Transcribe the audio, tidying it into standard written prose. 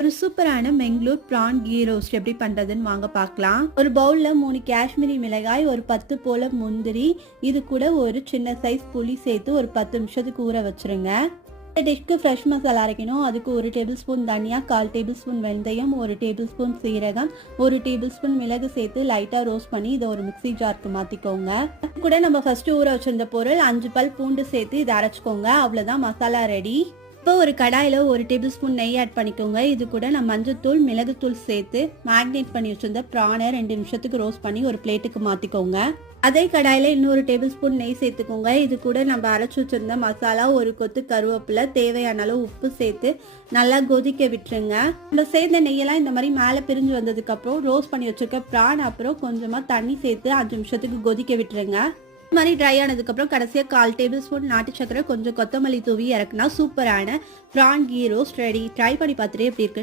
ஒரு சூப்பரான Mangalore PRAN ghee roast எப்படி பண்றதுன்னு வாங்க பார்க்கலாம். ஒரு பவுல்ல 3 காஷ்மீரி மிளகாய், ஒரு 10 போல முந்திரி, இது கூட ஒரு சின்ன சைஸ் புளி சேர்த்து ஒரு 10 நிமிஷத்துக்கு ஊற வச்சிருங்க. இந்த டிஷ்க்கு ஃப்ரெஷ் மசாலா அரைக்கணும். அதுக்கு 1 டேபிள் ஸ்பூன் தனியா, 1/4 டேபிள் ஸ்பூன் வெந்தயம், 1 டேபிள் ஸ்பூன் சீரகம், 1 டேபிள் ஸ்பூன் மிளகு சேர்த்து லைட்டா ரோஸ்ட் பண்ணி இதை ஒரு மிக்ஸி ஜாருக்கு மாத்திக்கோங்க. இது கூட நம்ம ஃபர்ஸ்ட் ஊற வச்சிருந்த பொருள் 5 பல் பூண்டு சேர்த்து இதை அரைச்சிக்கோங்க. அவ்வளவுதான், மசாலா ரெடி. இப்போ ஒரு கடாயில் 1 டேபிள் ஸ்பூன் நெய் ஆட் பண்ணிக்கோங்க. இது கூட நான் மஞ்சத்தூள், மிளகுத்தூள் சேர்த்து மேக்னேட் பண்ணி வச்சிருந்த ப்ரானை 2 நிமிஷத்துக்கு ரோஸ்ட் பண்ணி ஒரு பிளேட்டுக்கு மாற்றிக்கோங்க. அதே கடாயில் இன்னொரு டேபிள் ஸ்பூன் நெய் சேர்த்துக்கோங்க. இது கூட நம்ம அரைச்சி வச்சிருந்த மசாலா, ஒரு கொத்து கருவேப்பிலை, தேவையான அளவு உப்பு சேர்த்து நல்லா கொதிக்க விட்டுருங்க. நம்ம சேர்ந்த நெய்யெல்லாம் இந்த மாதிரி மேலே பிரிஞ்சு வந்ததுக்கப்புறம் ரோஸ்ட் பண்ணி வச்சிருக்க ப்ரான் அப்புறம் கொஞ்சமாக தண்ணி சேர்த்து 5 நிமிஷத்துக்கு கொதிக்க விட்டுருங்க. இந்த மாதிரி ட்ரை ஆனதுக்கப்புறம் கடைசியாக 1/4 டேபிள் ஸ்பூன் நாட்டு சக்கரை, கொஞ்சம் கொத்தமல்லி தூவி இறக்குனா சூப்பரான prawn ghee roast ready. Try பண்ணி பார்த்துட்டு எப்படி இருக்கு